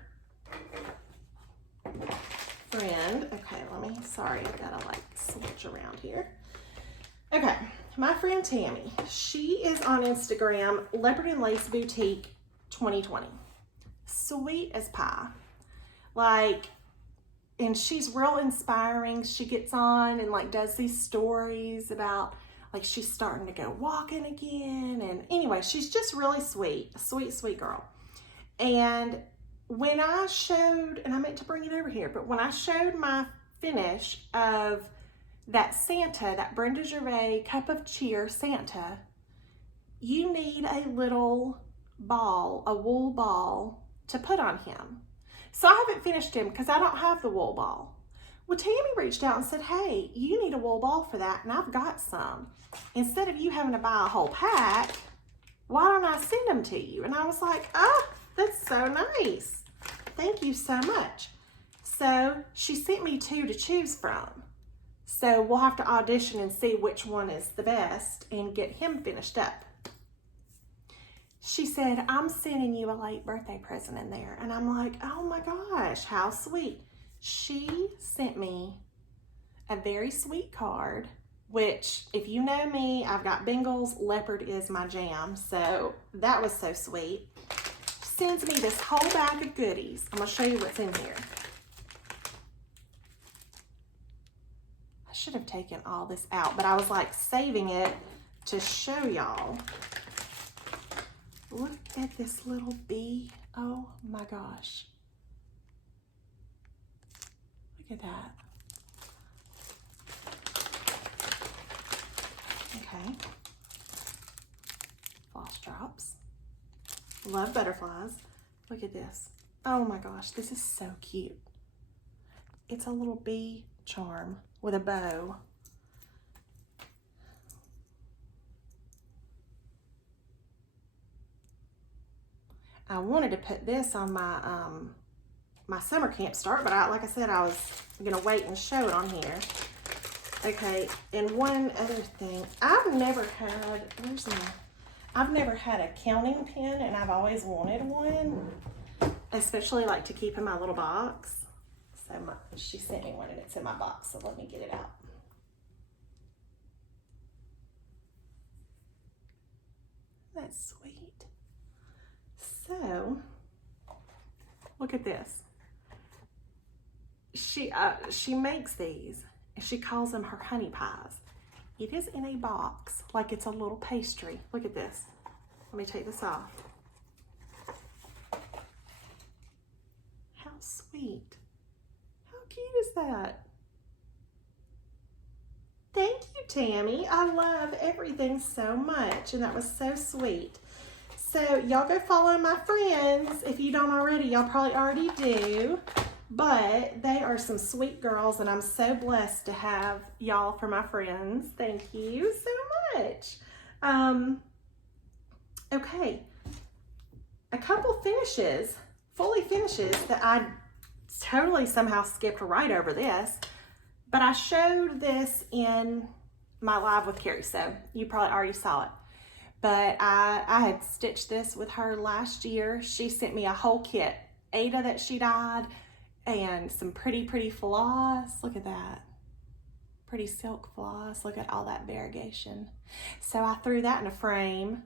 friend, okay, sorry, I gotta like switch around here. Okay, my friend Tammy, she is on Instagram, Leopard and Lace Boutique 2020. Sweet as pie. Like, and she's real inspiring. She gets on and like does these stories about like she's starting to go walking again. And anyway, she's just really sweet, a sweet girl. And when I showed, and I meant to bring it over here, but when I showed my finish of that Santa, that Brenda Gervais Cup of Cheer Santa, you need a little ball, a wool ball to put on him. So I haven't finished him because I don't have the wool ball. Well, Tammy reached out and said, hey, you need a wool ball for that, and I've got some. Instead of you having to buy a whole pack, why don't I send them to you? And I was like, oh, that's so nice. Thank you so much. So she sent me 2 to choose from. So we'll have to audition and see which one is the best and get him finished up. She said, I'm sending you a late birthday present in there. And I'm like, oh my gosh, how sweet. She sent me a very sweet card, which if you know me, I've got Bengals. Leopard is my jam. So that was so sweet. Sends me this whole bag of goodies. I'm gonna show you what's in here. I should have taken all this out, but I was like saving it to show y'all. Look at this little bee. Oh my gosh. Look at that. Okay. Floss drops. Love butterflies. Look at this. Oh my gosh, this is so cute. It's a little bee charm with a bow. I wanted to put this on my my summer camp start, but like I said, I was gonna wait and show it on here. Okay, and one other thing, I've never had a counting pen, and I've always wanted one, especially like to keep in my little box. So she sent me one, and it's in my box, so let me get it out. That's sweet. So, look at this. She makes these, and she calls them her honey pies. It is in a box, like it's a little pastry. Look at this. Let me take this off. How sweet. How cute is that? Thank you, Tammy. I love everything so much, and that was so sweet. So y'all go follow my friends. If you don't already, y'all probably already do. But they are some sweet girls, and I'm so blessed to have y'all for my friends. Thank you so much. Okay, a couple finishes, fully finishes that I totally somehow skipped right over this, but I showed this in my live with Kari, so you probably already saw it. But I had stitched this with her last year. She sent me a whole kit, Ada that she dyed, and some pretty floss. Look at that. Pretty silk floss. Look at all that variegation. So I threw that in a frame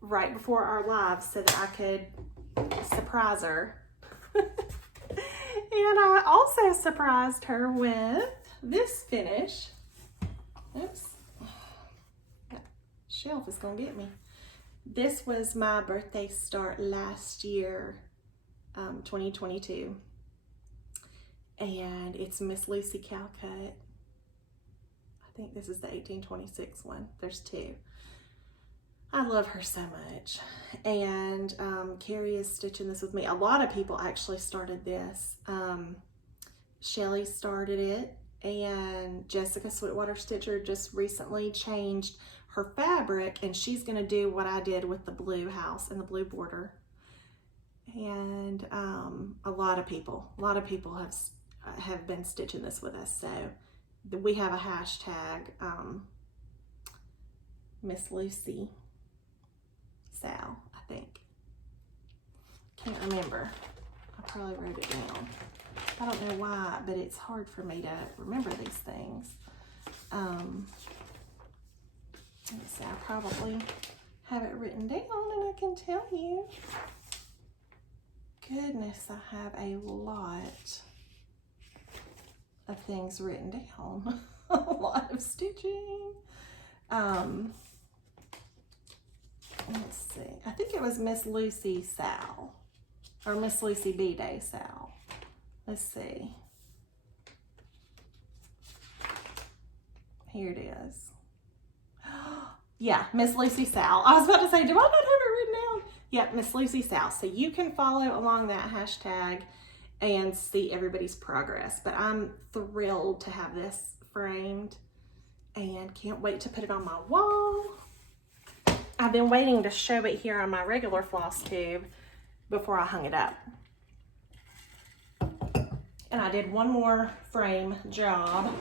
right before our live so that I could surprise her. And I also surprised her with this finish. Oops. That shelf is gonna get me. This was my birthday start last year, 2022. and it's Miss Lucy Cowcut. I think this is the 1826 one. There's two. I love her so much. And Kari is stitching this with me. A lot of people actually started this. Shelly started it, and Jessica Sweetwater Stitcher just recently changed her fabric, and she's gonna do what I did with the blue house and the blue border. And a lot of people have been stitching this with us. So we have a hashtag, Miss Lucy Sal, I think. Can't remember. I probably wrote it down. I don't know why, but it's hard for me to remember these things. Let me see, I probably have it written down and I can tell you. Goodness, I have a lot of things written down. A lot of stitching. Let's see. I think it was Miss Lucy Sal, or Miss Lucy B-Day Sal. Let's see. Here it is. Yeah, Miss Lucy Sal. I was about to say, do I not have it written down? Yep, Miss Lucy Sal. So you can follow along that hashtag and see everybody's progress. But I'm thrilled to have this framed and can't wait to put it on my wall. I've been waiting to show it here on my regular Flosstube before I hung it up. And I did one more frame job.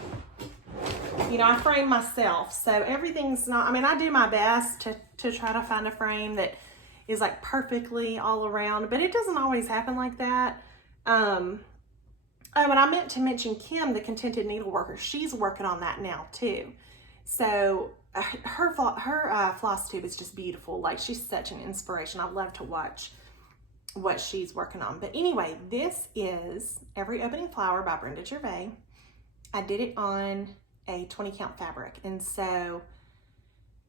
You know, I frame myself, so everything's not, I mean, I do my best to try to find a frame that is like perfectly all around, but it doesn't always happen like that. Oh, and I meant to mention Kim, the Contented Needleworker. She's working on that now too. So her Flosstube is just beautiful. Like, she's such an inspiration. I love to watch what she's working on. But anyway, this is Every Opening Flower by Brenda Gervais. I did it on a 20 count fabric. And so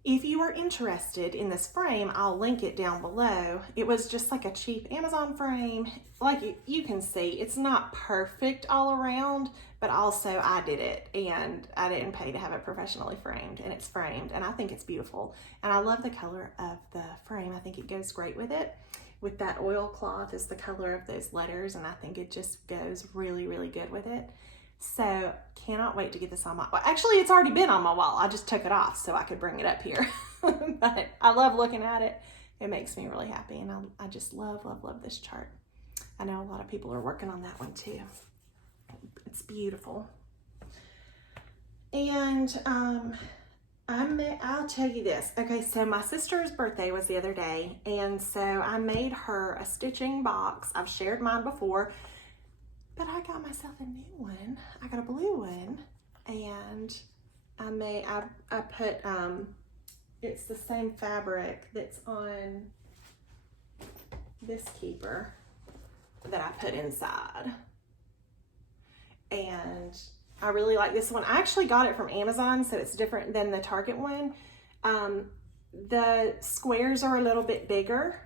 if you are interested in this frame, I'll link it down below. It was just like a cheap Amazon frame. Like you can see, it's not perfect all around, but also I did it and I didn't pay to have it professionally framed, and it's framed and I think it's beautiful. And I love the color of the frame. I think it goes great with it. With that oilcloth is the color of those letters, and I think it just goes really, really good with it. So cannot wait to get this on my, well, actually it's already been on my wall. I just took it off so I could bring it up here. But I love looking at it. It makes me really happy, and I just love, love, love this chart. I know a lot of people are working on that one too. It's beautiful. And I'll tell you this. Okay, so my sister's birthday was the other day, and so I made her a stitching box. I've shared mine before, but I got myself a new one. I got a blue one, and I put, it's the same fabric that's on this keeper that I put inside. And I really like this one. I actually got it from Amazon, so it's different than the Target one. The squares are a little bit bigger.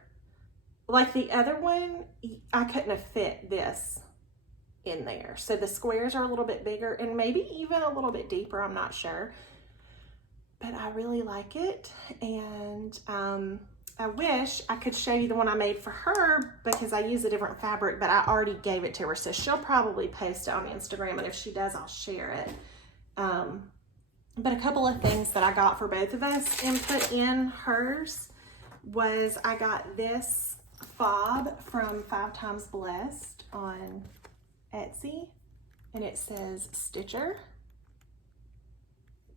Like the other one, I couldn't have fit this in there. So the squares are a little bit bigger and maybe even a little bit deeper, I'm not sure. But I really like it, and I wish I could show you the one I made for her because I use a different fabric, but I already gave it to her, so she'll probably post it on Instagram, and if she does, I'll share it. But a couple of things that I got for both of us and put in hers was I got this fob from 5 Times Blessed on Etsy, and it says Stitcher.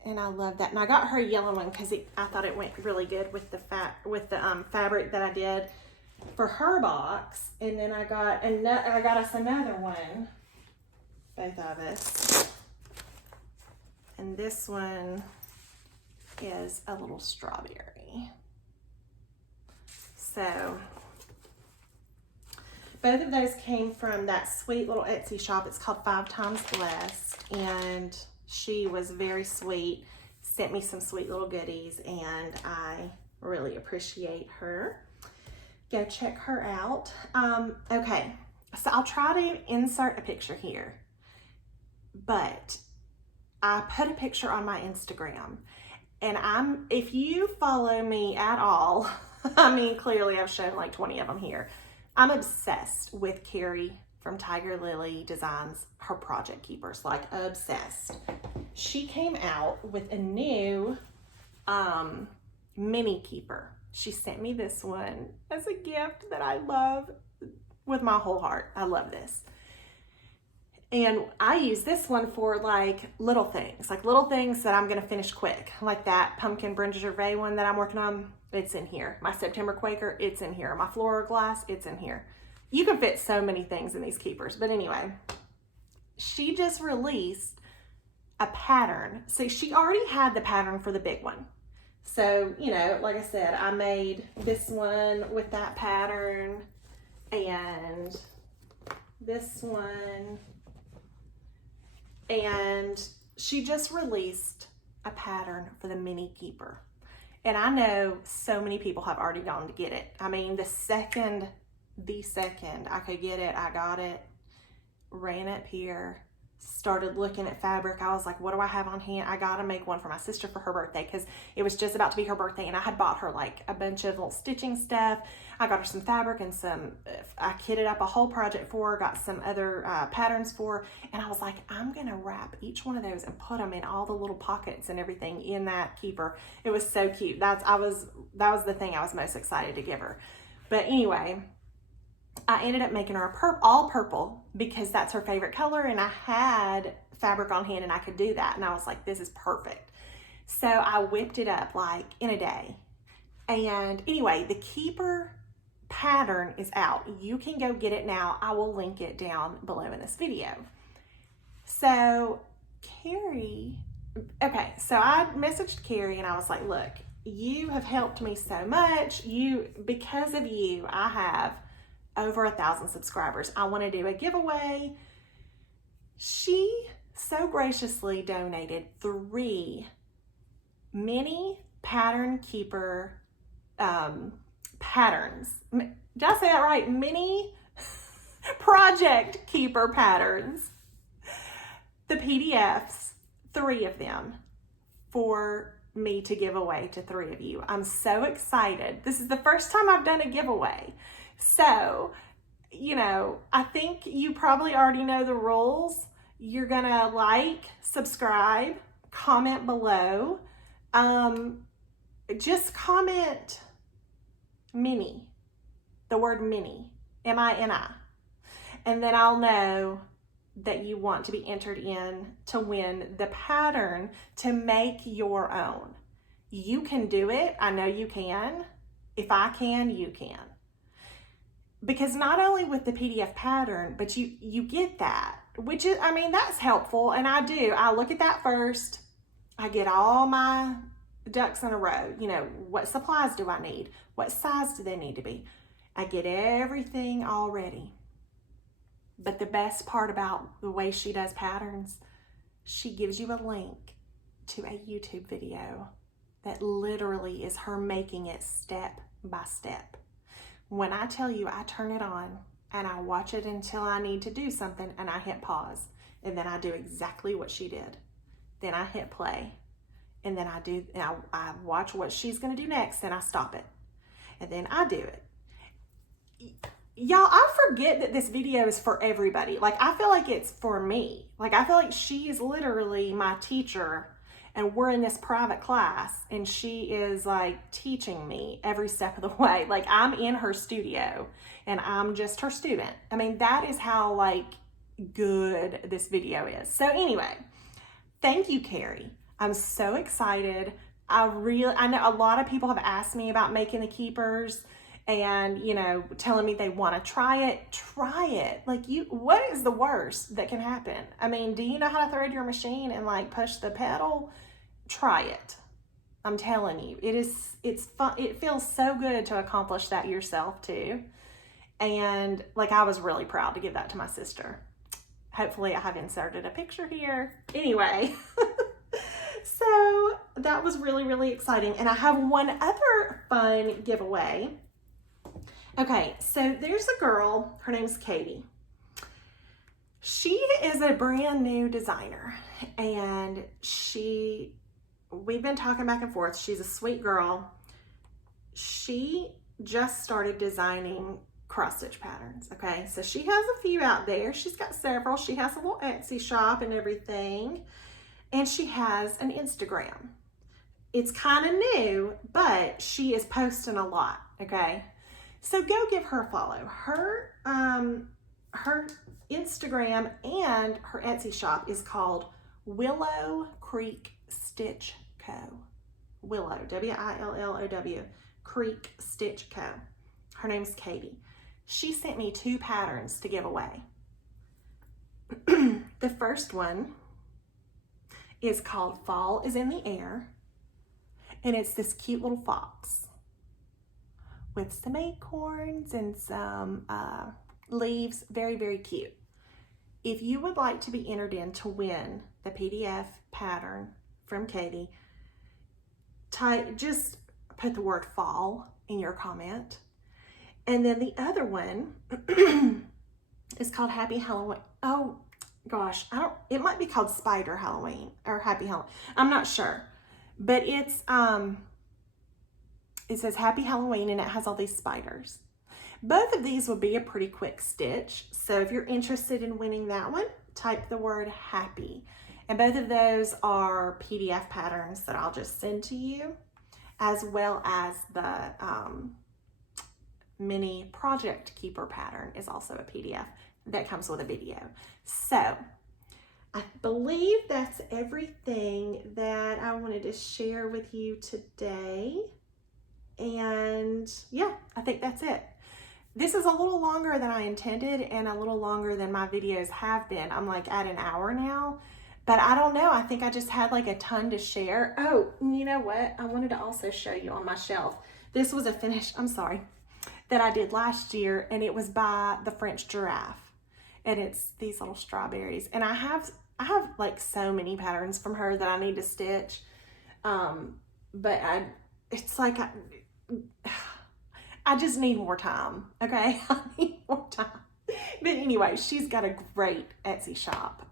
And I love that. And I got her a yellow one because I thought it went really good with the fabric that I did for her box. And then I got us another one, both of us. And this one is a little strawberry. So both of those came from that sweet little Etsy shop. It's called 5 Times Blessed, and she was very sweet, sent me some sweet little goodies, and I really appreciate her. Go check her out. Okay, so I'll try to insert a picture here. but I put a picture on my Instagram, and if you follow me at all, I mean, clearly I've shown like 20 of them here. I'm obsessed with Kari from Tiger Lily Designs, her project keepers, like obsessed. She came out with a new mini keeper. She sent me this one as a gift that I love with my whole heart. I love this. And I use this one for like little things that I'm gonna finish quick, like that pumpkin Brenda Gervais one that I'm working on. It's in here. My September Quaker, it's in here. My floral glass, it's in here. You can fit so many things in these keepers. But anyway, she just released a pattern. So she already had the pattern for the big one. So, you know, like I said, I made this one with that pattern, and this one. And she just released a pattern for the mini keeper. And I know so many people have already gone to get it. I mean, the second I could get it, I got it, ran up here, started looking at fabric. I was like, what do I have on hand? I gotta make one for my sister for her birthday, because it was just about to be her birthday, and I had bought her like a bunch of little stitching stuff. I got her some fabric and I kitted up a whole project for her, got some other patterns for her, and I was like, I'm gonna wrap each one of those and put them in all the little pockets and everything in that keeper. It was so cute. That was the thing I was most excited to give her. But anyway, I ended up making her all purple because that's her favorite color, and I had fabric on hand and I could do that, and I was like, this is perfect. So I whipped it up like in a day. And anyway, the keeper pattern is out. You can go get it now. I will link it down below in this video. So Kari, okay, so I messaged Kari and I was like, look, you have helped me so much. Because of you, I have over 1,000 subscribers. I want to do a giveaway. She so graciously donated 3 mini pattern keeper patterns. Did I say that right? Mini project keeper patterns. The PDFs, 3 of them, for me to give away to 3 of you. I'm so excited. This is the first time I've done a giveaway. So, you know, I think you probably already know the rules. You're gonna like, subscribe, comment below. Just comment mini, the word mini, M-I-N-I. And then I'll know that you want to be entered in to win the pattern to make your own. You can do it. I know you can. If I can, you can. Because not only with the PDF pattern, but you get that, which is, I mean, that's helpful. And I look at that first. I get all my ducks in a row. You know, what supplies do I need? What size do they need to be? I get everything all ready. But the best part about the way she does patterns, she gives you a link to a YouTube video that literally is her making it step by step. When I tell you, I turn it on and I watch it until I need to do something, and I hit pause, and then I do exactly what she did. Then I hit play, and then I watch what she's gonna do next, and I stop it, and then I do it. Y'all, I forget that this video is for everybody. Like, I feel like it's for me. Like, I feel like she's literally my teacher, and we're in this private class, and she is like teaching me every step of the way. Like, I'm in her studio and I'm just her student. I mean, that is how like good this video is. So anyway, thank you, Kari. I'm so excited. I know a lot of people have asked me about making the keepers and, you know, telling me they want to try it. Like, what is the worst that can happen? I mean, do you know how to thread your machine and like push the pedal? Try it. I'm telling you, it's fun. It feels so good to accomplish that yourself too. And like, I was really proud to give that to my sister. Hopefully I have inserted a picture here. Anyway, so that was really, really exciting. And I have one other fun giveaway. Okay, so there's a girl, her name's Katie. She is a brand new designer, and we've been talking back and forth. She's a sweet girl. She just started designing cross stitch patterns. Okay, so she has a few out there. She's got several. She has a little Etsy shop and everything, and she has an Instagram. It's kind of new, but she is posting a lot. Okay, so go give her a follow. Her Instagram and her Etsy shop is called Willow Creek Stitch Co. Willow, W-I-L-L-O-W, Creek Stitch Co. Her name's Katie. She sent me 2 patterns to give away. The first one is called Fall is in the Air, and it's this cute little fox with some acorns and some leaves. Very, very cute. If you would like to be entered in to win the PDF pattern from Katie, just put the word fall in your comment. And then the other one is called Happy Halloween. Oh gosh, it might be called Spider Halloween or Happy Halloween. I'm not sure. But it says Happy Halloween, and it has all these spiders. Both of these would be a pretty quick stitch. So if you're interested in winning that one, type the word happy. And both of those are PDF patterns that I'll just send to you, as well as the mini project keeper pattern is also a PDF that comes with a video. So I believe that's everything that I wanted to share with you today. And yeah, I think that's it. This is a little longer than I intended and a little longer than my videos have been. I'm like at an hour now, but I don't know. I think I just had like a ton to share. Oh, you know what? I wanted to also show you on my shelf. This was a finish, I'm sorry, that I did last year, and it was by the French Giraffe. And it's these little strawberries. And I have like so many patterns from her that I need to stitch. But it's like I just need more time, okay? I need more time. But anyway, she's got a great Etsy shop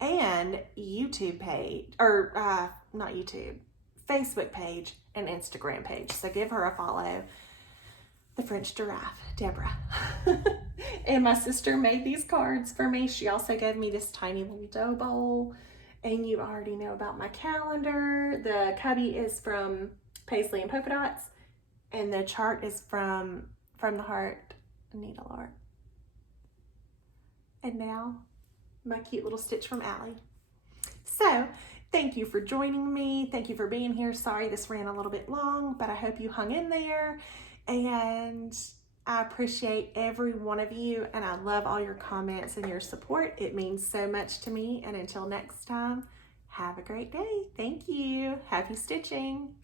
and YouTube page, or not YouTube, Facebook page and Instagram page. So give her a follow. The French Giraffe, Deborah. And my sister made these cards for me. She also gave me this tiny little dough bowl. And you already know about my calendar. The cubby is from Paisley and Polka Dots. And the chart is from the Heart Needle Art. And now, my cute little stitch from Allie. So, thank you for joining me. Thank you for being here. Sorry this ran a little bit long, but I hope you hung in there. And I appreciate every one of you, and I love all your comments and your support. It means so much to me. And until next time, have a great day. Thank you. Happy stitching.